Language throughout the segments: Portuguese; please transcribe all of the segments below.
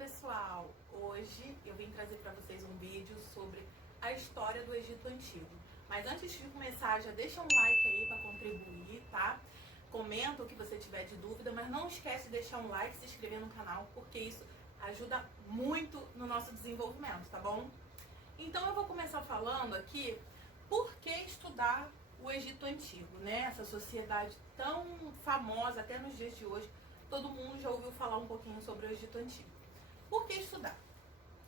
pessoal! Hoje eu vim trazer para vocês um vídeo sobre a história do Egito Antigo. Mas antes de começar, já deixa um like aí para contribuir, tá? Comenta o que você tiver de dúvida, mas não esquece de deixar um like, se inscrever no canal, porque isso ajuda muito no nosso desenvolvimento, tá bom? Então eu vou começar falando aqui por que estudar o Egito Antigo, né? Essa sociedade tão famosa até nos dias de hoje. Todo mundo já ouviu falar um pouquinho sobre o Egito Antigo. Por que estudar?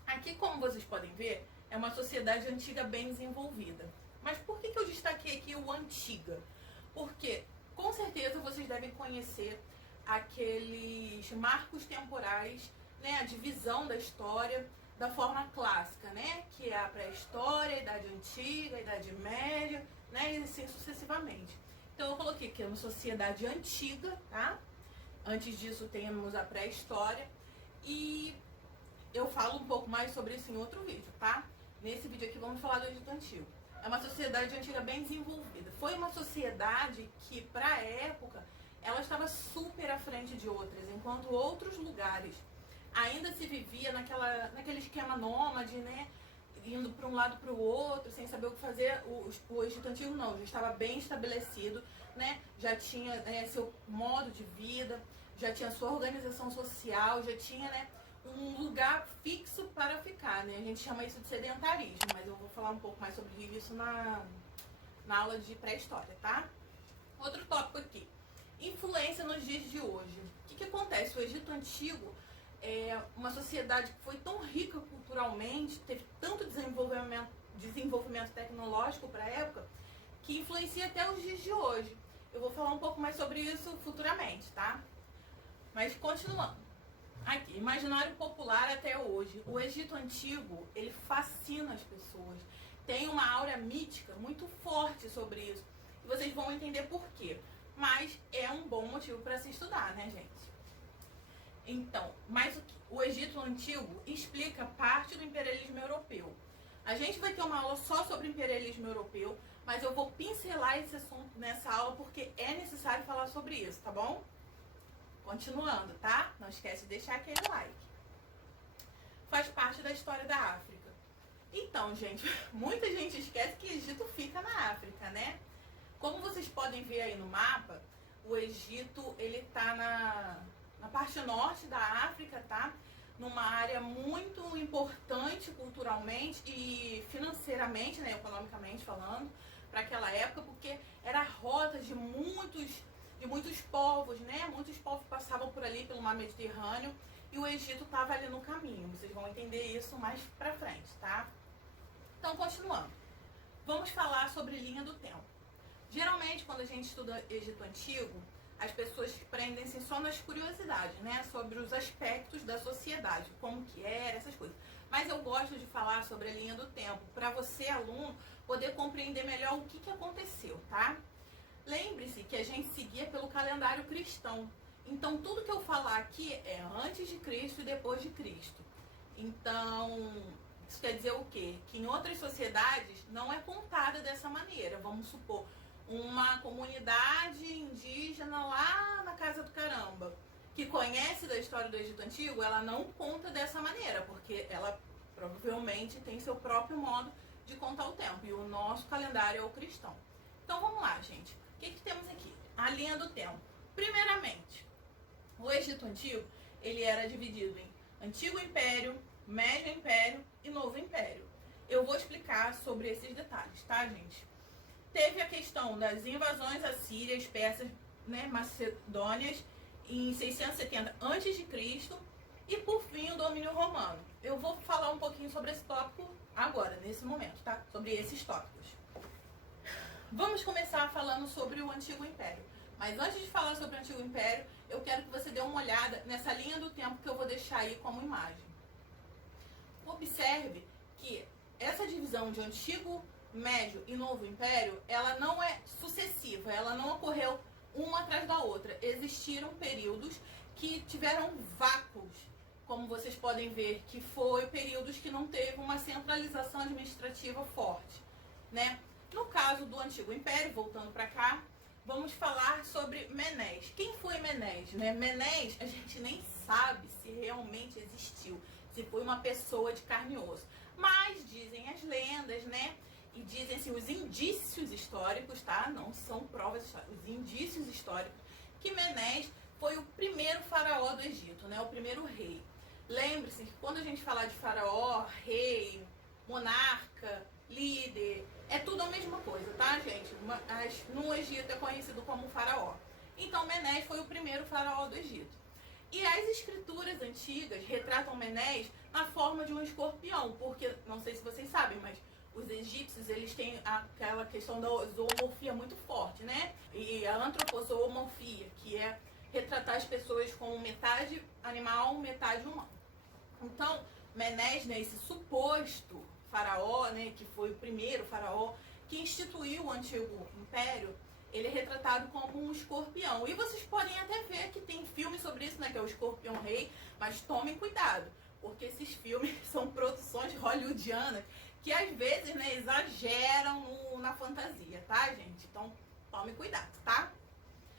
Aqui, como vocês podem ver, é uma sociedade antiga bem desenvolvida. Mas por que eu destaquei aqui o antiga? Porque, com certeza, vocês devem conhecer aqueles marcos temporais, né? A divisão da história da forma clássica, né? Que é a pré-história, a Idade Antiga, a Idade Média, né? E assim sucessivamente. Então, eu coloquei que é uma sociedade antiga, tá? Antes disso, temos a pré-história e eu falo um pouco mais sobre isso em outro vídeo, tá? Nesse vídeo aqui vamos falar do Egito Antigo. É uma sociedade antiga bem desenvolvida. Foi uma sociedade que, para a época, ela estava super à frente de outras, enquanto outros lugares ainda se vivia naquele esquema nômade, né? Indo para um lado para o outro, sem saber o que fazer. O Egito Antigo não, já estava bem estabelecido, né? Já tinha seu modo de vida, já tinha sua organização social, já tinha, né, um lugar fixo para ficar, né? A gente chama isso de sedentarismo, mas eu vou falar um pouco mais sobre isso na aula de pré-história, tá? Outro tópico aqui, influência nos dias de hoje. O que acontece? O Egito Antigo é uma sociedade que foi tão rica culturalmente, teve tanto desenvolvimento tecnológico para a época, que influencia até os dias de hoje. Eu vou falar um pouco mais sobre isso futuramente, tá? Mas continuando. Aqui, imaginário popular até hoje. O Egito Antigo, ele fascina as pessoas. Tem uma aura mítica muito forte sobre isso. E vocês vão entender por quê. Mas é um bom motivo para se estudar, né, gente? Então, mas o Egito Antigo explica parte do imperialismo europeu. A gente vai ter uma aula só sobre imperialismo europeu, mas eu vou pincelar esse assunto nessa aula porque é necessário falar sobre isso, tá bom? Continuando, tá? Não esquece de deixar aquele like. Faz parte da história da África. Então, gente, muita gente esquece que o Egito fica na África, né? Como vocês podem ver aí no mapa, o Egito, ele tá na parte norte da África, tá? Numa área muito importante culturalmente e financeiramente, né, economicamente falando, para aquela época, porque era a rota de muitos povos, né? Muitos povos passavam por ali pelo mar Mediterrâneo e o Egito estava ali no caminho. Vocês vão entender isso mais pra frente, tá? Então, continuando. Vamos falar sobre linha do tempo. Geralmente, quando a gente estuda Egito Antigo, as pessoas prendem-se só nas curiosidades, né? Sobre os aspectos da sociedade, como que era, essas coisas. Mas eu gosto de falar sobre a linha do tempo, para você, aluno, poder compreender melhor o que aconteceu, tá? Lembre-se que a gente seguia pelo calendário cristão. Então, tudo que eu falar aqui é antes de Cristo e depois de Cristo. Então, isso quer dizer o quê? Que em outras sociedades não é contada dessa maneira. Vamos supor, uma comunidade indígena lá na Casa do Caramba, que conhece da história do Egito Antigo, ela não conta dessa maneira, porque ela provavelmente tem seu próprio modo de contar o tempo. E o nosso calendário é o cristão. Então vamos lá, gente. O que temos aqui? A linha do tempo. Primeiramente, o Egito Antigo, ele era dividido em Antigo Império, Médio Império e Novo Império. Eu vou explicar sobre esses detalhes, tá, gente? Teve a questão das invasões assírias, persas, né, macedônias, em 670 a.C. e, por fim, o domínio romano. Eu vou falar um pouquinho sobre esse tópico agora, nesse momento, tá? Sobre esses tópicos. Vamos começar falando sobre o Antigo Império. Mas antes de falar sobre o Antigo Império, eu quero que você dê uma olhada nessa linha do tempo que eu vou deixar aí como imagem. Observe que essa divisão de Antigo, Médio e Novo Império, ela não é sucessiva, ela não ocorreu uma atrás da outra. Existiram períodos que tiveram vácuos, como vocês podem ver, que foi períodos que não teve uma centralização administrativa forte, né? No caso do Antigo Império, voltando para cá, vamos falar sobre Menes. Quem foi Menes, né? Menes, a gente nem sabe se realmente existiu, se foi uma pessoa de carne e osso. Mas dizem as lendas, né? E dizem assim, os indícios históricos, tá? Não são provas históricas, os indícios históricos, que Menes foi o primeiro faraó do Egito, né? O primeiro rei. Lembre-se que quando a gente falar de faraó, rei, monarca, líder, é tudo a mesma coisa, tá, gente? Mas no Egito é conhecido como faraó. Então Menes foi o primeiro faraó do Egito. E as escrituras antigas retratam Menes na forma de um escorpião, porque, não sei se vocês sabem, mas os egípcios, eles têm aquela questão da zoomorfia muito forte, né? E a antropozoomorfia, que é retratar as pessoas como metade animal, metade humano. Então, Menes, né, esse suposto faraó, né, que foi o primeiro faraó que instituiu o antigo império, ele é retratado como um escorpião. E vocês podem até ver que tem filme sobre isso, né, que é o Escorpião Rei, mas tomem cuidado, porque esses filmes são produções hollywoodianas que às vezes, né, exageram na fantasia, tá, gente? Então, tome cuidado, tá?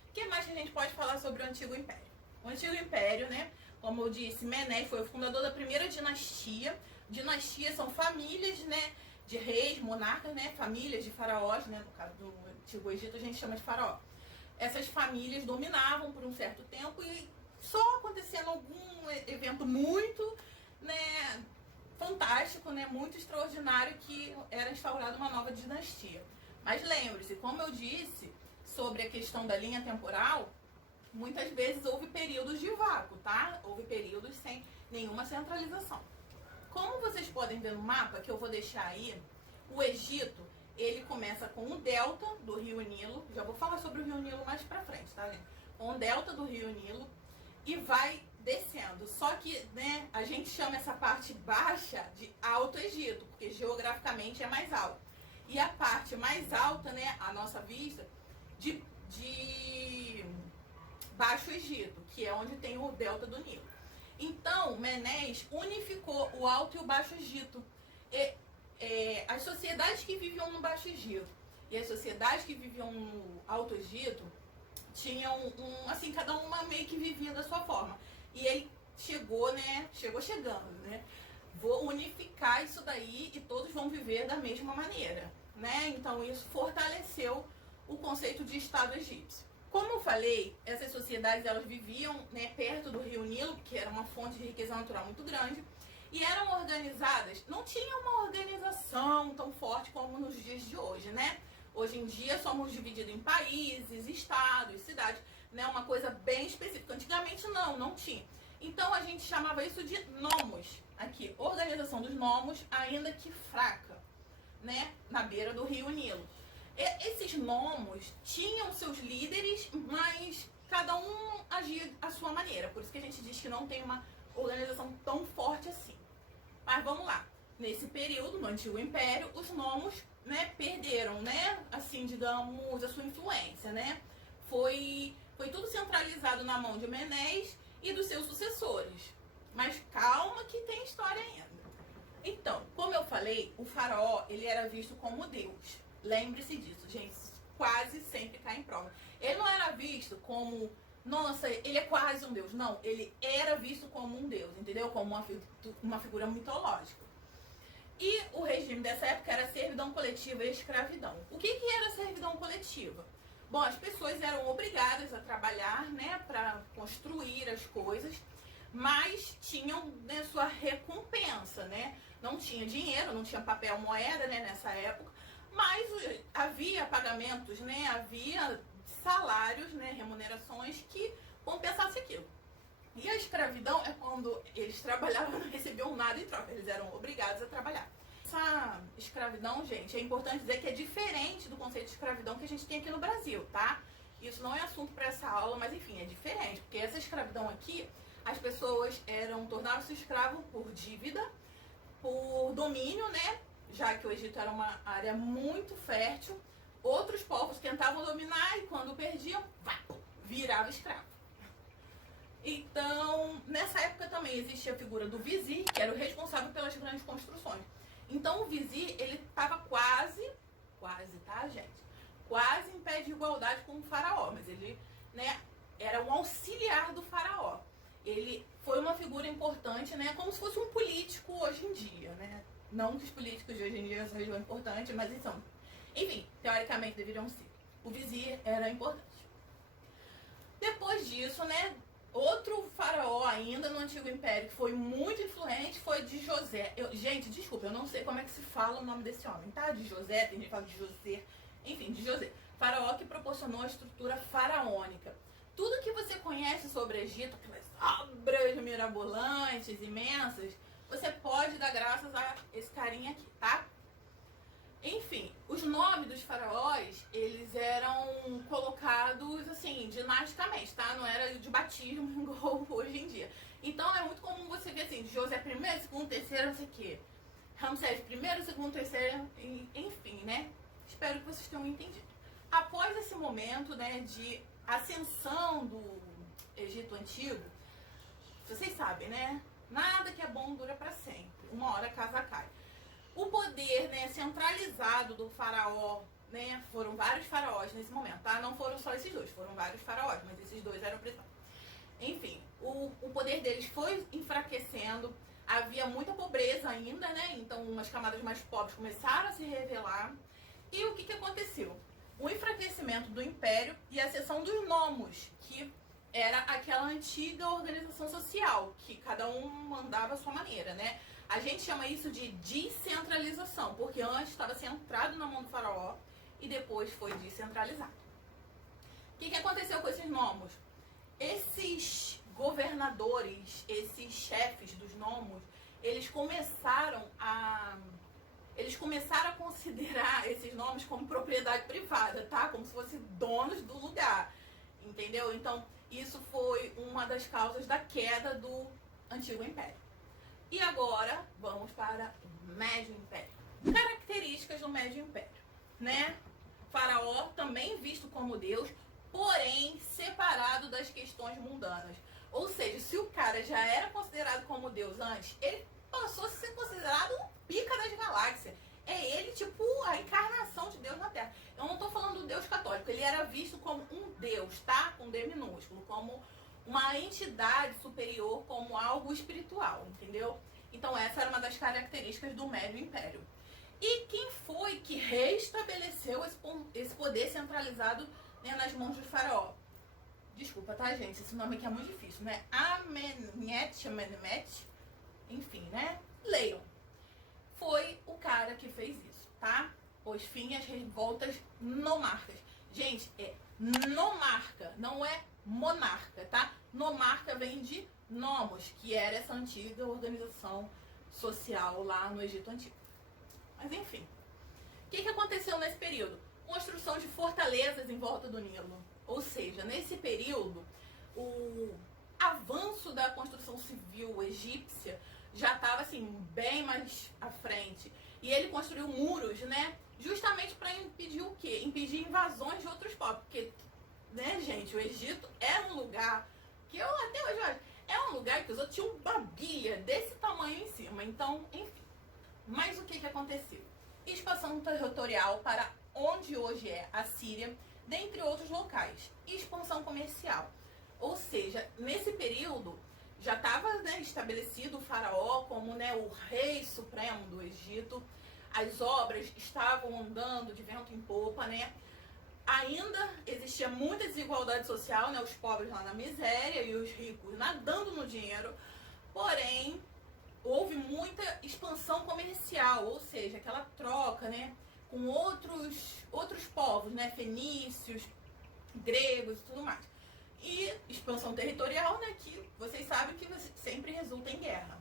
O que mais que a gente pode falar sobre o Antigo Império? O Antigo Império, né, como eu disse, Menes foi o fundador da primeira dinastia. Dinastias são famílias, né, de reis, monarcas, né, famílias de faraós, né, no caso do Antigo Egito a gente chama de faraó. Essas famílias dominavam por um certo tempo e só acontecendo algum evento muito, né, fantástico, né, muito extraordinário, que era instaurada uma nova dinastia. Mas lembre-se, como eu disse sobre a questão da linha temporal, muitas vezes houve períodos de vácuo, tá? Houve períodos sem nenhuma centralização. Como vocês podem ver no mapa, que eu vou deixar aí, o Egito, ele começa com o delta do rio Nilo, já vou falar sobre o rio Nilo mais pra frente, tá, gente? Com o delta do rio Nilo e vai descendo. Só que, né, a gente chama essa parte baixa de Alto Egito, porque geograficamente é mais alto. E a parte mais alta, né, à nossa vista, de Baixo Egito, que é onde tem o delta do Nilo. Então, Menes unificou o Alto e o Baixo Egito. As sociedades que viviam no Baixo Egito e as sociedades que viviam no Alto Egito tinham assim, cada uma meio que vivia da sua forma. E ele chegando, né? Vou unificar isso daí e todos vão viver da mesma maneira, né? Então isso fortaleceu o conceito de Estado egípcio. Como eu falei, essas sociedades elas viviam, né, perto do rio Nilo, que era uma fonte de riqueza natural muito grande, e eram organizadas, não tinha uma organização tão forte como nos dias de hoje, né? Hoje em dia somos divididos em países, estados, cidades, né? Uma coisa bem específica. Antigamente não tinha. Então a gente chamava isso de nomos. Aqui, organização dos nomos, ainda que fraca, né? Na beira do rio Nilo. Esses nomos tinham seus líderes, mas cada um agia à sua maneira. Por isso que a gente diz que não tem uma organização tão forte assim. Mas vamos lá. Nesse período, no Antigo Império, os nomos, né, perderam, né, assim, digamos, a sua influência, né? Foi tudo centralizado na mão de Menes e dos seus sucessores. Mas calma que tem história ainda. Então, como eu falei, o faraó, ele era visto como Deus. Lembre-se disso, gente. Quase sempre cai em prova. Ele não era visto como, nossa, ele é quase um Deus. Não, ele era visto como um Deus, entendeu? Como uma figura mitológica. E o regime dessa época era servidão coletiva e escravidão. O que era servidão coletiva? Bom, as pessoas eram obrigadas a trabalhar, né, para construir as coisas, mas tinham, né, sua recompensa, né? Não tinha dinheiro, não tinha papel moeda, né, nessa época, mas havia pagamentos, né, havia salários, né, remunerações que compensassem aquilo. E a escravidão é quando eles trabalhavam e não recebiam nada em troca, eles eram obrigados a trabalhar. Essa escravidão, gente, é importante dizer que é diferente do conceito de escravidão que a gente tem aqui no Brasil, tá? Isso não é assunto para essa aula, mas enfim, é diferente, porque essa escravidão aqui, as pessoas tornaram-se escravos por dívida, por domínio, né? Já que o Egito era uma área muito fértil, outros povos tentavam dominar e quando perdiam, virava escravo. Então, nessa época também existia a figura do vizir, que era o responsável pelas grandes construções. Então, o vizir, ele estava quase, tá, gente? Quase em pé de igualdade com o faraó, mas ele, né, era um auxiliar do faraó. ele foi uma figura importante, né? Como se fosse um político hoje em dia, né? Não que os políticos de hoje em dia sejam importantes, mas eles são. Enfim, teoricamente deveriam ser. O vizir era importante. Depois disso, né? Outro faraó ainda no Antigo Império que foi muito influente foi de José. Gente, desculpa, eu não sei como é que se fala o nome desse homem, tá? De José, tem gente que fala de José. Enfim, de José. Faraó que proporcionou a estrutura faraônica. Tudo que você conhece sobre o Egito, aquelas obras mirabolantes, imensas, você pode dar graças a esse carinha aqui, tá? Enfim, os nomes dos faraós, eles eram colocados, assim, dinasticamente, tá? Não era de batismo igual hoje em dia. Então, é muito comum você ver, assim, José I, segundo, terceiro, não sei o quê. Ramsés I, segundo, terceiro, enfim, né? Espero que vocês tenham entendido. Após esse momento, né, de ascensão do Egito Antigo, vocês sabem, né? Nada que é bom dura para sempre. Uma hora a casa cai. O poder, né, centralizado do faraó, né, foram vários faraós nesse momento, tá? Não foram só esses dois, foram vários faraós, mas esses dois eram principais. Enfim, o poder deles foi enfraquecendo, havia muita pobreza ainda, né? Então, umas camadas mais pobres começaram a se revelar. E o que aconteceu? O enfraquecimento do império e a ascensão dos nomos, que era aquela antiga organização social, que cada um mandava a sua maneira, né? A gente chama isso de descentralização, porque antes estava centrado na mão do faraó e depois foi descentralizado. O que aconteceu com esses nomos? Esses governadores, esses chefes dos nomos, eles começaram a considerar esses nomes como propriedade privada, tá? Como se fossem donos do lugar, entendeu? Então, isso foi uma das causas da queda do Antigo Império. E agora, vamos para o Médio Império. Características do Médio Império, né? Faraó também visto como Deus, porém separado das questões mundanas. Ou seja, se o cara já era considerado como Deus antes, ele passou a ser considerado um pica das galáxias. É ele, tipo, a encarnação de Deus na Terra. Eu não tô falando do Deus católico, ele era visto como um Deus, tá? Com D minúsculo, como uma entidade superior, como algo espiritual, entendeu? Então essa era uma das características do Médio Império. E quem foi que restabeleceu esse poder centralizado, né, nas mãos do faraó? Desculpa, tá, gente? Esse nome aqui é muito difícil, né? Amenemhet, enfim, né? Leiam. Foi o cara que fez isso, tá? Pôs fim às revoltas nomarcas. Gente, é nomarca, não é monarca, tá? Nomarca vem de nomos, que era essa antiga organização social lá no Egito Antigo. Mas enfim, o que aconteceu nesse período? Construção de fortalezas em volta do Nilo. Ou seja, nesse período, o avanço da construção civil egípcia já estava assim bem mais à frente. E ele construiu muros, né? Justamente para impedir o quê? Impedir invasões de outros povos. Porque, né, gente, o Egito era um lugar que eu até hoje acho, é um lugar que os outros tinham uma bilha desse tamanho em cima. Então, enfim. Mas o que aconteceu? Expansão territorial para onde hoje é a Síria, dentre outros locais. Expansão comercial. Ou seja, nesse período já estava, né, estabelecido o faraó como, né, o rei supremo do Egito. As obras estavam andando de vento em popa, né? Ainda existia muita desigualdade social, né? Os pobres lá na miséria e os ricos nadando no dinheiro. Porém, houve muita expansão comercial, ou seja, aquela troca, né, com outros povos, né, fenícios, gregos e tudo mais. E expansão territorial, né, que vocês sabem que sempre resulta em guerra.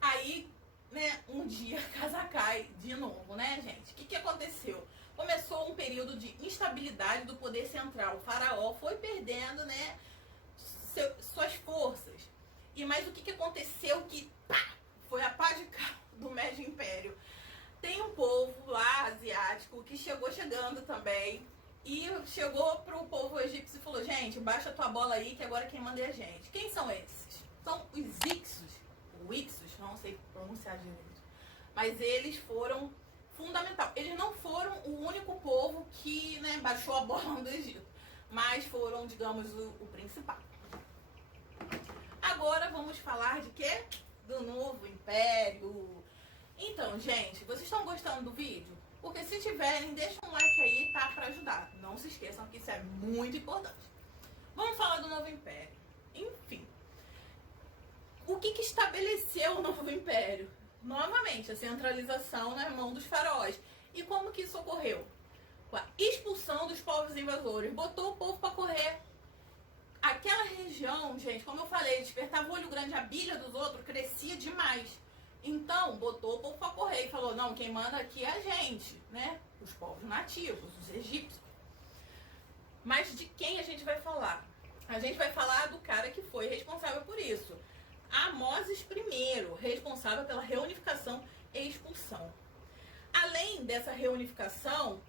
Aí, né, um dia a casa cai de novo, né, gente? O que aconteceu? Começou um período de instabilidade do poder central. O faraó foi perdendo, né, suas forças. E mais o que aconteceu que foi a pá de cal do Médio Império. Tem um povo lá asiático que chegando também e chegou pro povo egípcio e falou: gente, baixa tua bola aí que agora quem manda é a gente. Quem são esses? São os Ixos, não sei pronunciar direito, mas eles foram fundamental. Eles não foram o único povo que, né, baixou a bola do Egito, mas foram, digamos, o principal. agora vamos falar de quê? Do Novo Império. Então, gente, vocês estão gostando do vídeo? Porque se tiverem, deixa um like aí, tá? Pra ajudar. Não se esqueçam que isso é muito importante. Vamos falar do Novo Império. Enfim. O que estabeleceu o Novo Império? Novamente, a centralização na mão dos faraós. E como que isso ocorreu? Com a expulsão dos povos invasores. Botou o povo pra correr. Aquela região, gente, como eu falei, despertava o olho grande, a bilha dos outros crescia demais. Então, botou o povo pra correr e falou, não, quem manda aqui é a gente, né? Os povos nativos, os egípcios. Mas de quem a gente vai falar? A gente vai falar do cara que foi responsável por isso. Amoses I, responsável pela reunificação e expulsão. Além dessa reunificação,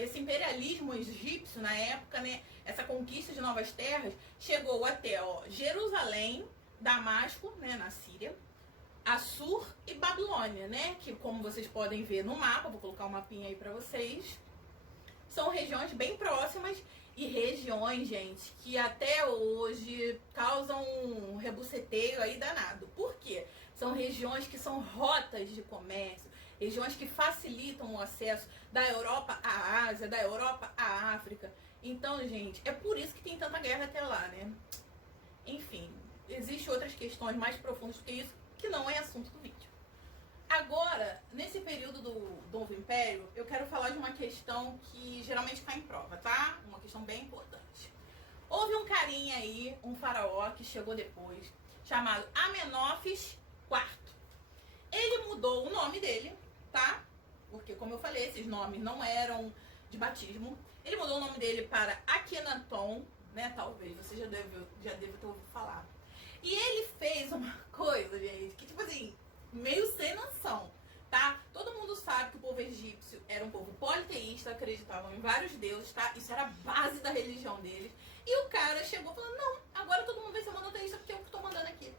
esse imperialismo egípcio na época, né, essa conquista de novas terras, chegou até Jerusalém, Damasco, né, na Síria, Assur e Babilônia, né, que como vocês podem ver no mapa, vou colocar um mapinha aí pra vocês, são regiões bem próximas e regiões, gente, que até hoje causam um rebuceteio aí danado. Por quê? São regiões que são rotas de comércio, regiões que facilitam o acesso da Europa à Ásia, da Europa à África. Então, gente, é por isso que tem tanta guerra até lá, né? Enfim, existem outras questões mais profundas do que isso, que não é assunto do vídeo. Agora, nesse período do Novo Império, eu quero falar de uma questão que geralmente cai em prova, tá? Uma questão bem importante. Houve um carinha aí, um faraó que chegou depois, chamado Amenófis IV. Ele mudou o nome dele, tá? Porque, como eu falei, esses nomes não eram de batismo. Ele mudou o nome dele para Akhenaton, né? Talvez você já deve ter ouvido falar. E ele fez uma coisa, gente, que tipo assim, meio sem noção, tá? Todo mundo sabe que o povo egípcio era um povo politeísta, acreditavam em vários deuses, tá? Isso era a base da religião deles. E o cara chegou falando, não, agora todo mundo vai ser monoteísta porque eu que tô mandando aqui.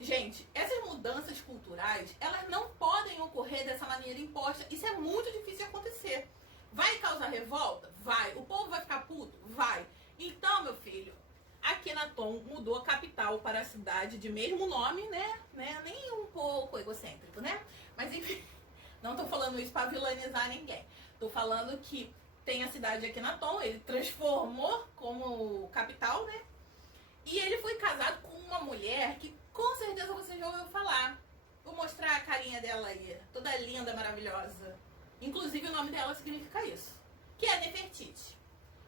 Gente, essas mudanças culturais, elas não podem ocorrer dessa maneira imposta. Isso é muito difícil de acontecer. Vai causar revolta? Vai. O povo vai ficar puto? Vai. Então, meu filho, Akhenaton mudou a capital para a cidade de mesmo nome, né? Nem um pouco egocêntrico, né? Mas enfim, não tô falando isso para vilanizar ninguém. Tô falando que tem a cidade de Akhenaton, ele transformou como capital, né? E ele foi casado com uma mulher que com certeza você já ouviu falar. Vou mostrar a carinha dela aí, toda linda, maravilhosa. Inclusive o nome dela significa isso, que é Nefertiti.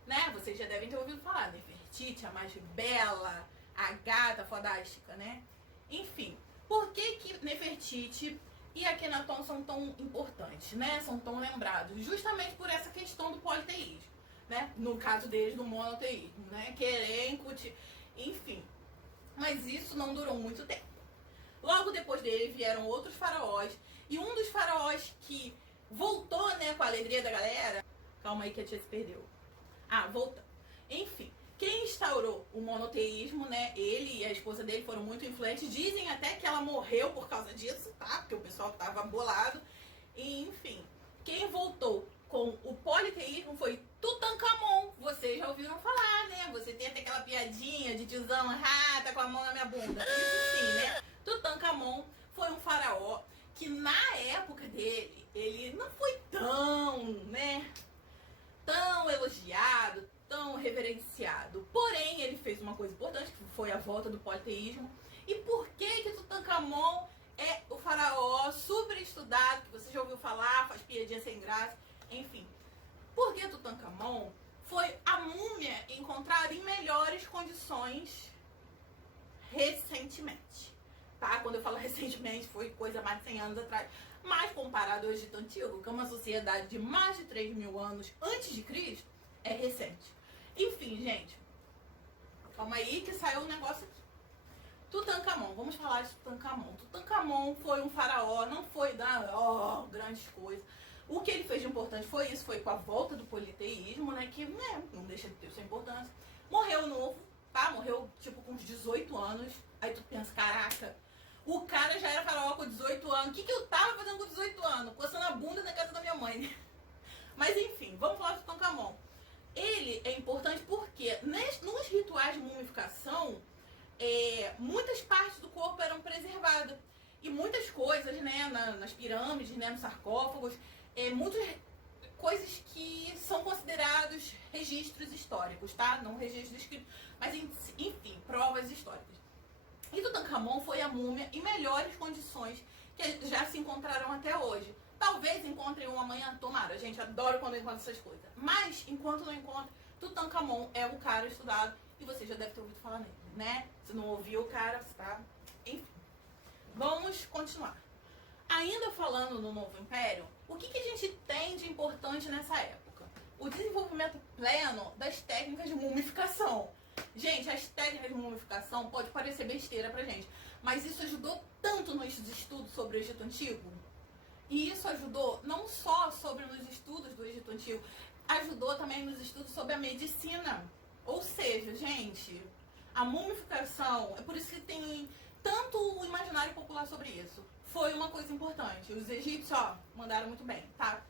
Né? Vocês já devem ter ouvido falar, Nefertiti, a mais bela, a gata fodástica, né? Enfim, por que Nefertiti e Akhenaton são tão importantes, né? São tão lembrados? Justamente por essa questão do politeísmo, né? No caso deles, do monoteísmo, né? Querer incutir, enfim. Mas isso não durou muito tempo. Logo depois dele vieram outros faraós, e um dos faraós que voltou, né, com a alegria da galera... Calma aí que a tia se perdeu. Volta. Enfim, quem instaurou o monoteísmo, né? Ele e a esposa dele foram muito influentes. Dizem até que ela morreu por causa disso, tá? Porque o pessoal tava bolado. E, enfim, quem voltou com o politeísmo foi Tutankhamon. Vocês já ouviram falar, né? Você tem até aquela piadinha de tiozão, tá com a mão na minha bunda. Isso sim, né? Tutankhamon foi um faraó que na época dele, ele não foi tão, né? Tão elogiado, tão reverenciado. Porém, ele fez uma coisa importante, que foi a volta do politeísmo. E por que Tutankhamon é o faraó super estudado, que você já ouviu falar, faz piadinha sem graça, enfim. Porque Tutankhamon foi a múmia encontrada em melhores condições recentemente. Tá? Quando eu falo recentemente, foi coisa mais de 100 anos atrás. Mas comparado ao Egito Antigo, que é uma sociedade de mais de 3.000 anos antes de Cristo, é recente. Enfim, gente, calma aí que saiu um negócio aqui. Tutankhamon, vamos falar de Tutankhamon. Tutankhamon foi um faraó, não foi da grandes coisas. O que ele fez de importante foi isso, foi com a volta do politeísmo, né, que não deixa de ter sua importância. Morreu novo, tá? Morreu tipo com uns 18 anos. Aí tu pensa, caraca, o cara já era faraó com 18 anos. O que eu tava fazendo com 18 anos? Coçando a bunda na casa da minha mãe, né? Mas enfim, vamos falar de Tutankhamon. Ele é importante porque nos rituais de mumificação, muitas partes do corpo eram preservadas. E muitas coisas, né, nas pirâmides, né, nos sarcófagos, muitas coisas que são considerados registros históricos, tá? Não registros escritos, mas enfim, provas históricas. E Tutankhamon foi a múmia em melhores condições que já se encontraram até hoje. Talvez encontrem um amanhã, tomara, gente, adoro quando eu encontro essas coisas. Mas, enquanto não encontro, Tutankhamon é o cara estudado e você já deve ter ouvido falar nele, né? Se não ouviu o cara, você tá... Enfim, vamos continuar. Ainda falando no Novo Império, o que a gente tem de importante nessa época? O desenvolvimento pleno das técnicas de mumificação. Gente, as técnicas de mumificação pode parecer besteira pra gente, mas isso ajudou tanto nos estudos sobre o Egito Antigo. E isso ajudou não só sobre nos estudos do Egito Antigo, ajudou também nos estudos sobre a medicina. Ou seja, gente, a mumificação, é por isso que tem tanto o imaginário popular sobre isso. Foi uma coisa importante. Os egípcios, ó, mandaram muito bem, tá?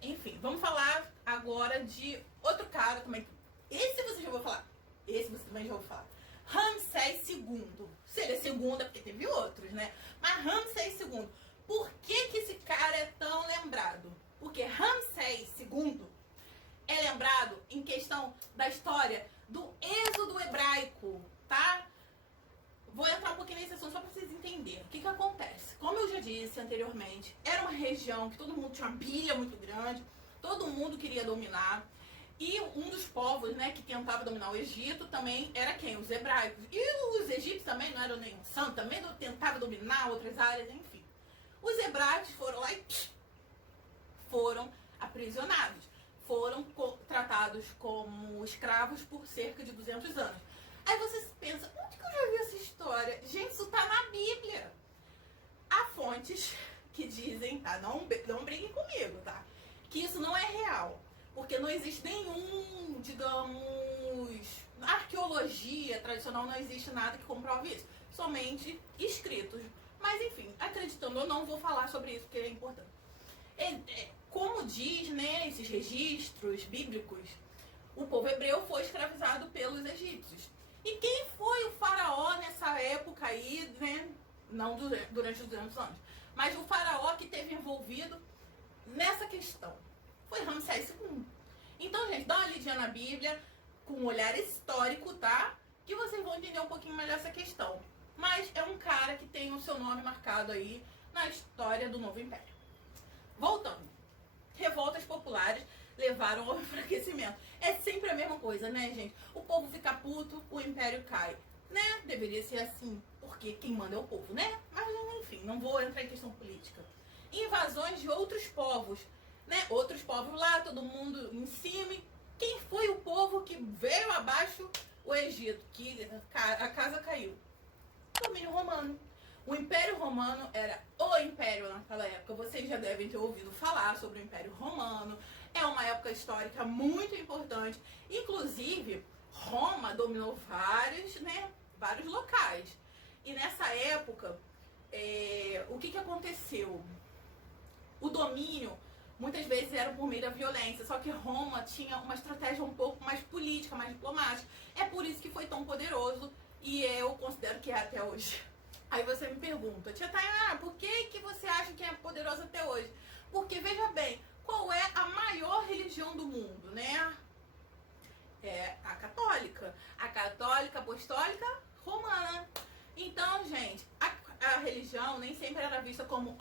Enfim, vamos falar agora de outro cara também. Esse você já ouviu falar. Esse você também já ouviu falar. Ramsés II. Se ele é segundo é porque teve outros, né? Mas Ramsés II. Por que esse cara é tão lembrado? Porque Ramsés II é lembrado em questão da história do êxodo hebraico, tá? Vou entrar um pouquinho nesse assunto só pra vocês entenderem. O que acontece? Como eu já disse anteriormente, era uma região que todo mundo tinha uma pilha muito grande, todo mundo queria dominar. E um dos povos, né, que tentava dominar o Egito também era quem? Os hebraicos. E os egípcios também não eram nenhum santo, também tentavam dominar outras áreas, enfim. Os hebraicos foram lá e foram aprisionados. Foram tratados como escravos por cerca de 200 anos. Aí você pensa, onde que eu já vi essa história? Gente, isso tá na Bíblia. Há fontes que dizem, tá? Não briguem comigo, tá? Que isso não é real. Porque não existe nenhum, digamos, na arqueologia tradicional não existe nada que comprove isso. Somente escritos. Mas enfim, acreditando ou não, vou falar sobre isso porque é importante. Como diz, né, esses registros bíblicos, o povo hebreu foi escravizado pelos egípcios. E quem foi o faraó nessa época aí, né? Não durante os 200 anos, mas o faraó que esteve envolvido nessa questão foi Ramsés II. Então, gente, dá uma lidinha na Bíblia com um olhar histórico, tá? Que vocês vão entender um pouquinho melhor essa questão. Mas é um cara que tem o seu nome marcado aí na história do Novo Império. Voltando. Revoltas populares levaram ao enfraquecimento. É sempre a mesma coisa, né, gente? O povo fica puto, o império cai. Né? Deveria ser assim, porque quem manda é o povo, né? Mas, enfim, não vou entrar em questão política. Invasões de outros povos, né? Outros povos lá, todo mundo em cima. Quem foi o povo que veio abaixo o Egito, que a casa caiu? Domínio romano. O Império Romano era o império naquela época. Vocês já devem ter ouvido falar sobre o Império Romano. É uma época histórica muito importante. Inclusive, Roma dominou vários locais. E nessa época, o que aconteceu? O domínio, muitas vezes, era por meio da violência. Só que Roma tinha uma estratégia um pouco mais política, mais diplomática. É por isso que foi tão poderoso. E eu considero que é até hoje. Aí você me pergunta, tia Tainá, por que você acha que é poderoso até hoje? Porque, veja bem, qual é a maior religião do mundo, né? É a católica. A católica apostólica romana. Então, gente, a religião nem sempre era vista como,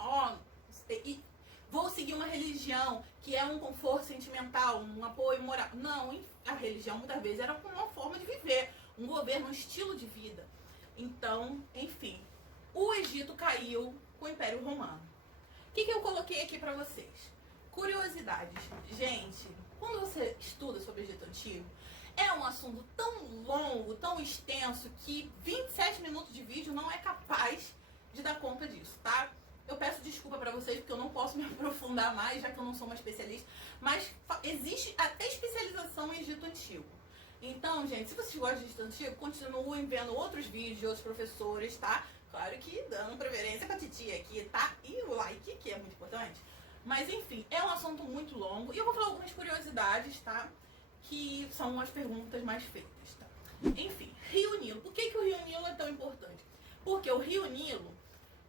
vou seguir uma religião que é um conforto sentimental, um apoio moral. Não, a religião muitas vezes era uma forma de viver, um governo, um estilo de vida. Então, enfim, o Egito caiu com o Império Romano. O que eu coloquei aqui pra vocês? Curiosidades. Gente, quando você estuda sobre o Egito Antigo, é um assunto tão longo, tão extenso, que 27 minutos de vídeo não é capaz de dar conta disso, tá? Eu peço desculpa pra vocês, porque eu não posso me aprofundar mais, já que eu não sou uma especialista. Mas existe até especialização em Egito Antigo. Então, gente, se vocês gostam de Egito Antigo, continuem vendo outros vídeos de outros professores, tá? Claro que dando preferência pra titia aqui, tá? E o like, que é muito importante. Mas, enfim, é um assunto muito longo. E eu vou falar algumas curiosidades, tá? Que são as perguntas mais feitas, tá? Enfim, Rio Nilo. Por que o Rio Nilo é tão importante? Porque o Rio Nilo,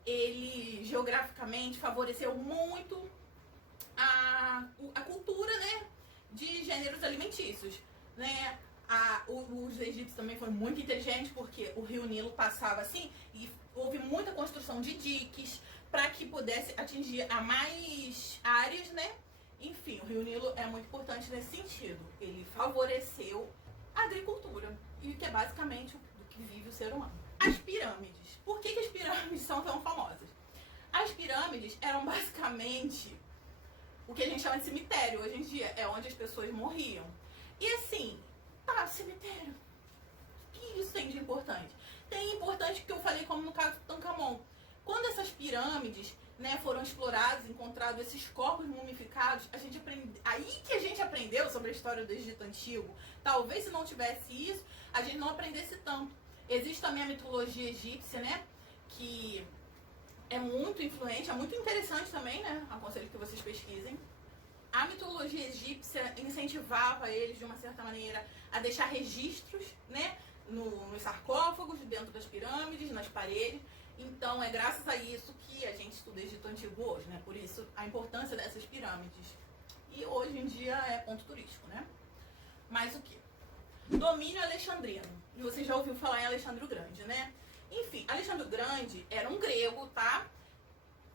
ele geograficamente favoreceu muito a cultura, né, de gêneros alimentícios, né? Os egípcios também foram muito inteligentes, porque o Rio Nilo passava assim e houve muita construção de diques para que pudesse atingir a mais áreas, né? Enfim, o Rio Nilo é muito importante nesse sentido. Ele favoreceu a agricultura, e que é basicamente do que vive o ser humano. As pirâmides. Por que as pirâmides são tão famosas? As pirâmides eram basicamente o que a gente chama de cemitério hoje em dia, é onde as pessoas morriam. E assim, cemitério. O que isso tem de importante? Tem importante que eu falei, como no caso do Tutankhamon. Quando essas pirâmides, né, foram exploradas, encontrados esses corpos mumificados, aí que a gente aprendeu sobre a história do Egito Antigo. Talvez se não tivesse isso, a gente não aprendesse tanto. Existe também a mitologia egípcia, né, que é muito influente, é muito interessante também, né, aconselho que vocês pesquisem. A mitologia egípcia incentivava eles, de uma certa maneira, a deixar registros, né, nos sarcófagos, dentro das pirâmides, nas paredes. Então, é graças a isso que a gente estuda Egito Antigo hoje, né? Por isso, a importância dessas pirâmides. E hoje em dia é ponto turístico, né? Mas o que? Domínio alexandrino. E você já ouviu falar em Alexandre o Grande, né? Enfim, Alexandre o Grande era um grego, tá?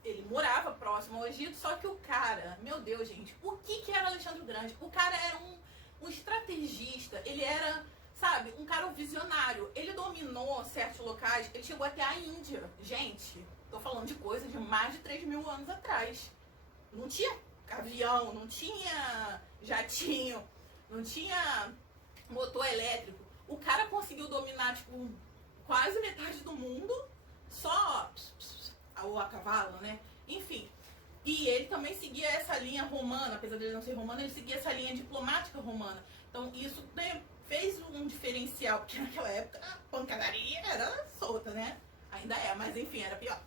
Ele morava próximo ao Egito, só que o cara, meu Deus, gente, o que era Alexandre o Grande? O cara era um estrategista, ele era, sabe, um cara visionário. Ele dominou certos locais, ele chegou até a Índia. Gente, tô falando de coisa de mais de 3.000 anos atrás. Não tinha avião, não tinha jatinho, não tinha motor elétrico. O cara conseguiu dominar, tipo, quase metade do mundo só ou a cavalo, né? Enfim. E ele também seguia essa linha romana, apesar de ele não ser romano, ele seguia essa linha diplomática romana. Então isso, né, fez um diferencial, porque naquela época a pancadaria era solta, né? Ainda é, mas enfim, era pior.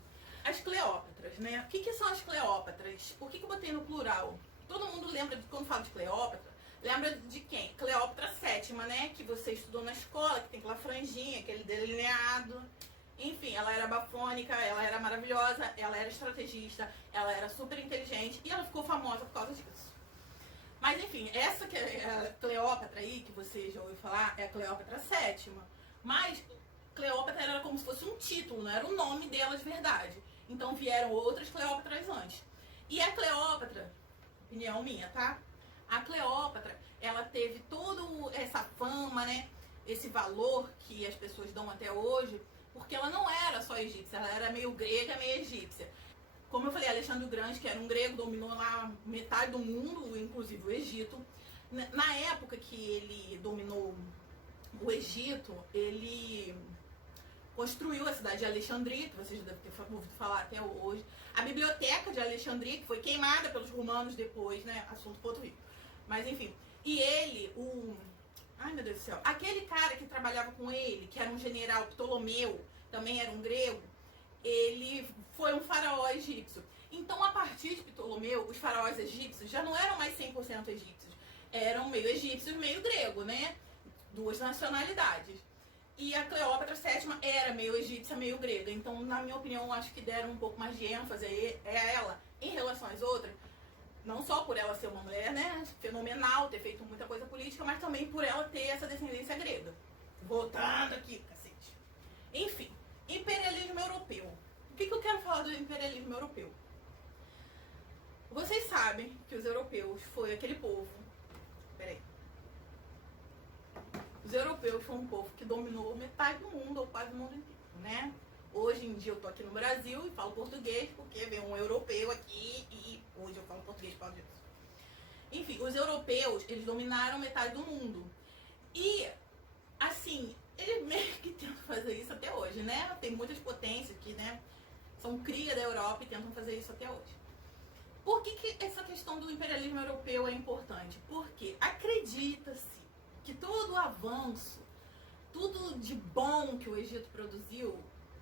As Cleópatras, né? O que são as Cleópatras? Por que eu botei no plural? Todo mundo lembra, quando fala de Cleópatra, lembra de quem? Cleópatra VII, né? Que você estudou na escola, que tem aquela franjinha, aquele delineado. Enfim, ela era bafônica, ela era maravilhosa, ela era estrategista, ela era super inteligente e ela ficou famosa por causa disso. Mas enfim, essa que é a Cleópatra aí, que você já ouviu falar, é a Cleópatra VII. Mas Cleópatra era como se fosse um título, não era o nome dela de verdade. Então vieram outras Cleópatras antes. E a Cleópatra, opinião minha, tá? A Cleópatra, ela teve toda essa fama, né? Esse valor que as pessoas dão até hoje, porque ela não era só egípcia, ela era meio grega, meio egípcia. Como eu falei, Alexandre o Grande, que era um grego, dominou lá metade do mundo, inclusive o Egito. Na época que ele dominou o Egito, ele construiu a cidade de Alexandria, que vocês já devem ter ouvido falar até hoje. A biblioteca de Alexandria, que foi queimada pelos romanos depois, né? Assunto para outro vídeo. Mas enfim. E ele, ai meu Deus do céu, aquele cara que trabalhava com ele, que era um general Ptolomeu, também era um grego, ele foi um faraó egípcio. Então, a partir de Ptolomeu, os faraós egípcios já não eram mais 100% egípcios. Eram meio egípcios, meio grego, né? Duas nacionalidades. E a Cleópatra VII era meio egípcia, meio grega. Então, na minha opinião, acho que deram um pouco mais de ênfase a ela em relação às outras. Não só por ela ser uma mulher, né, fenomenal, ter feito muita coisa política, mas também por ela ter essa descendência grega. Voltando aqui, cacete. Enfim, imperialismo europeu. O que eu quero falar do imperialismo europeu? Vocês sabem que os europeus foi aquele povo... Peraí. Os europeus foram um povo que dominou metade do mundo, ou quase o mundo inteiro, né? Hoje em dia eu tô aqui no Brasil e falo português, porque veio um europeu aqui e hoje eu falo português por causa disso. Enfim, os europeus, eles dominaram metade do mundo. E, assim, eles meio que tentam fazer isso até hoje, né? Tem muitas potências que, né, são cria da Europa e tentam fazer isso até hoje. Por que essa questão do imperialismo europeu é importante? Porque acredita-se que todo o avanço, tudo de bom que o Egito produziu,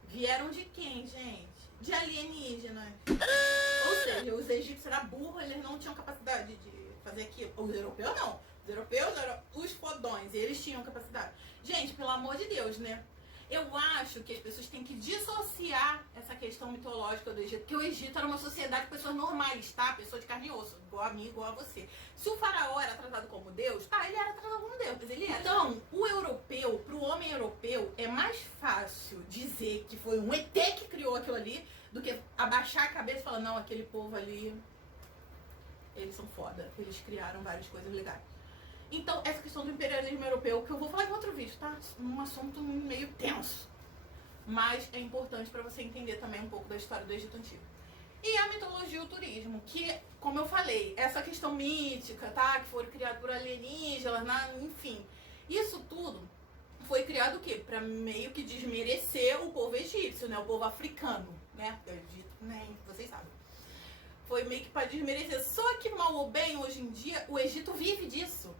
vieram de quem, gente? De alienígenas. Ou seja, os egípcios eram burros, eles não tinham capacidade de fazer aquilo. Os europeus não. Os europeus eram os fodões e eles tinham capacidade. Gente, pelo amor de Deus, né? Eu acho que as pessoas têm que dissociar essa questão mitológica do Egito, porque o Egito era uma sociedade de pessoas normais, tá? Pessoa de carne e osso, igual a mim, igual a você. Se o faraó era tratado como Deus, tá, ele era tratado como Deus, mas ele era. Então, o europeu, pro homem europeu, é mais fácil dizer que foi um ET que criou aquilo ali, do que abaixar a cabeça e falar, não, aquele povo ali, eles são foda, eles criaram várias coisas legais. Então, essa questão do imperialismo europeu, que eu vou falar em outro vídeo, tá? Um assunto meio tenso. Mas é importante para você entender também um pouco da história do Egito Antigo. E a mitologia e o turismo, que, como eu falei, essa questão mítica, tá? Que foram criados por alienígenas, enfim. Isso tudo foi criado o quê? Para meio que desmerecer o povo egípcio, né? O povo africano, né? O Egito, né? Vocês sabem. Foi meio que para desmerecer. Só que, mal ou bem, hoje em dia, o Egito vive disso.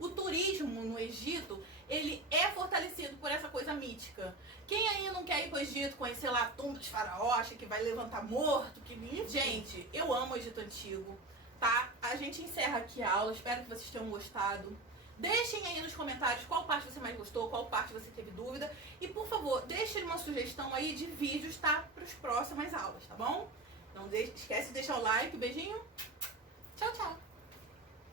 O turismo no Egito, ele é fortalecido por essa coisa mítica. Quem aí não quer ir pro Egito, conhecer lá a tumba dos faraós, que vai levantar morto, que... Gente, eu amo o Egito Antigo, tá? A gente encerra aqui a aula, espero que vocês tenham gostado. Deixem aí nos comentários qual parte você mais gostou, qual parte você teve dúvida. E, por favor, deixem uma sugestão aí de vídeos, tá? Para as próximas aulas, tá bom? Não esquece de deixar o like, beijinho. Tchau, tchau.